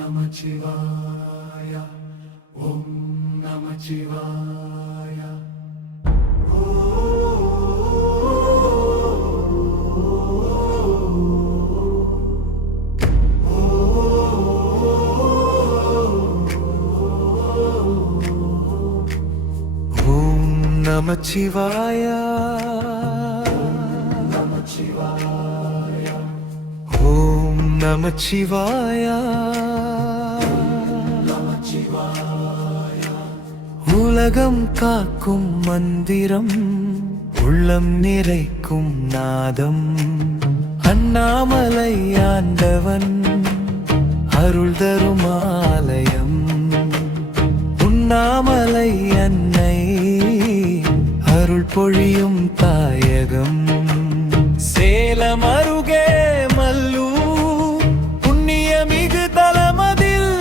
நமச்சிவாய ஓம் நமச்சிவாய ஓம் நமச்சிவாய ஓம் நமச்சிவாய உலகம் காக்கும் மந்திரம் உள்ளம் நிறைக்கும் நாதம் அண்ணாமலை ஆண்டவன் அருள் தரும் ஆலயம் உண்ணாமலை அன்னை அருள் பொழியும் தாயகம் சேலம் அருகே மல்லூர் புண்ணியமிகு தலமதில்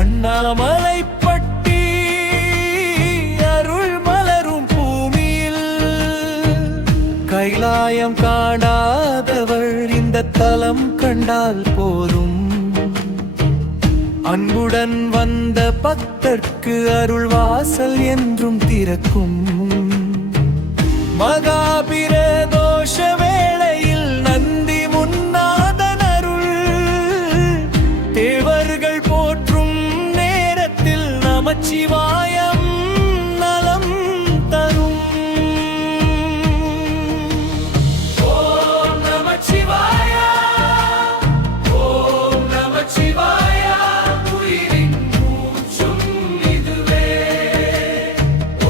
அண்ணாமலை பட்டி அருள் மலரும் பூமியில் கைலாயம் காணாதவள் இந்த தலம் கண்டால் போதும் அன்புடன் வந்த பக்தர்க்கு அருள் வாசல் என்றும் திறக்கும் மகாபிரதோஷ வேளையில் நந்தி முன்னாதன் அருள் தேவர்கள் போற்றும் நேரத்தில் நமச்சிவாயம் நலம் தரும் ஓம் நமச்சிவாய ஓம் நமச்சிவாய உயிரின் மூச்சும் இதுவே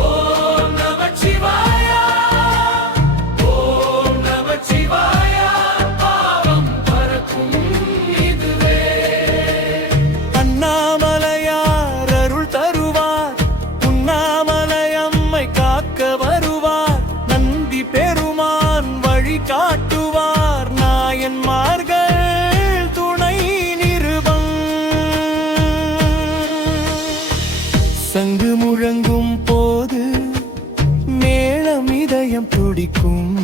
ஓம் நமச்சிவாய காட்டுவார் நாயன்மார்கள் துணை நிருபம் சங்கு முழங்கும் போது மேளம் இதயம் துடிக்கும்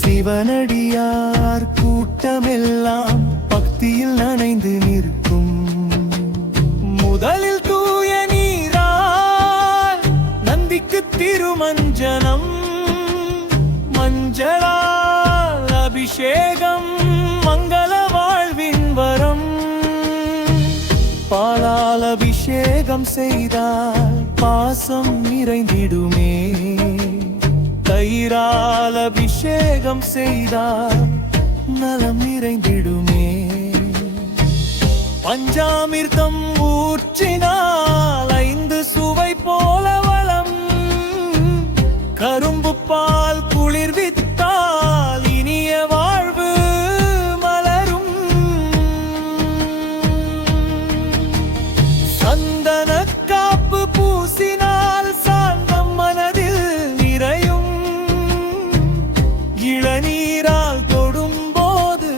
சிவனடியார் கூட்டமெல்லாம் பக்தியில் நனைந்து நிற்கும் முதலில் தூய நீரால் நந்திக்கு திருமஞ்சனம் மஞ்சளால் அபிஷேகம் மங்கள வாழ்வின் வரம் பாலால் அபிஷேகம் செய்தால் பாசம் நிறைந்திடுமே தயிரால் அபிஷேகம் செய்தால் நலம் நிறைந்திடுமே பஞ்சாமிர்தம் ஊற்றினால் 5 சுவை போல வளம் கரும்பு பால் குளிர்வித்தால் இனிய வாழ்வு மலரும் சந்தன காப்பு பூசினால் சாந்தம் மனதில் நிறையும் இளநீரால் தொடும்போது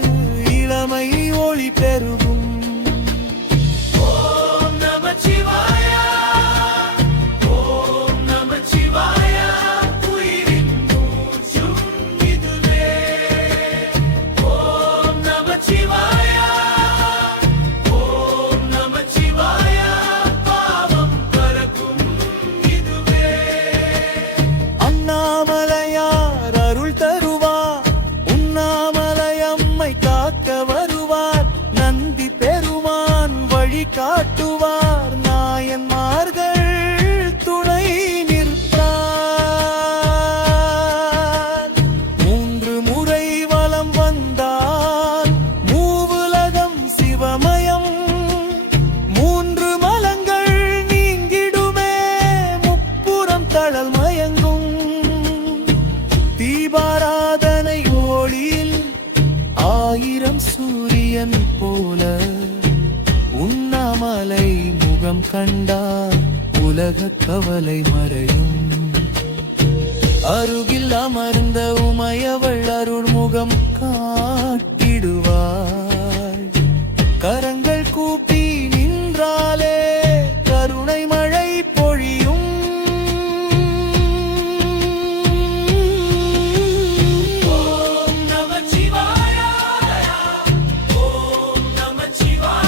இளமை ஒளி பெருகும் ஓம் நமச்சிவாய காட்டுவார் நாயன்மார்கள் துணை நிற்பார் 3 முறை வலம் வந்தால் மூவுலகம் சிவமயம் 3 மலங்கள் நீங்கிடுமே முப்புறம் தழல் மயங்கும் தீபாராதனை ஒளியில் 1000 சூரியன் போல உண்ணாமலை முகம் கண்டால் உலக கவலை மறையும் அருகில் அமர்ந்த உமையவள் அருள் முகம் காட்டிடுவாள் கரங்கள் கூப்பி நின்றாலே கருணை மழை பொழியும் ஓம் நமச்சிவாய ஓம் நமச்சிவாய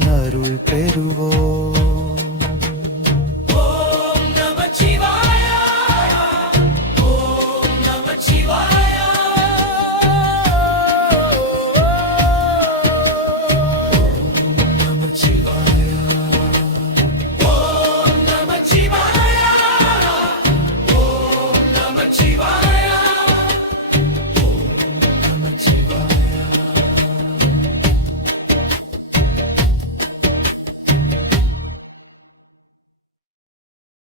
அருள் பெறுவோம்.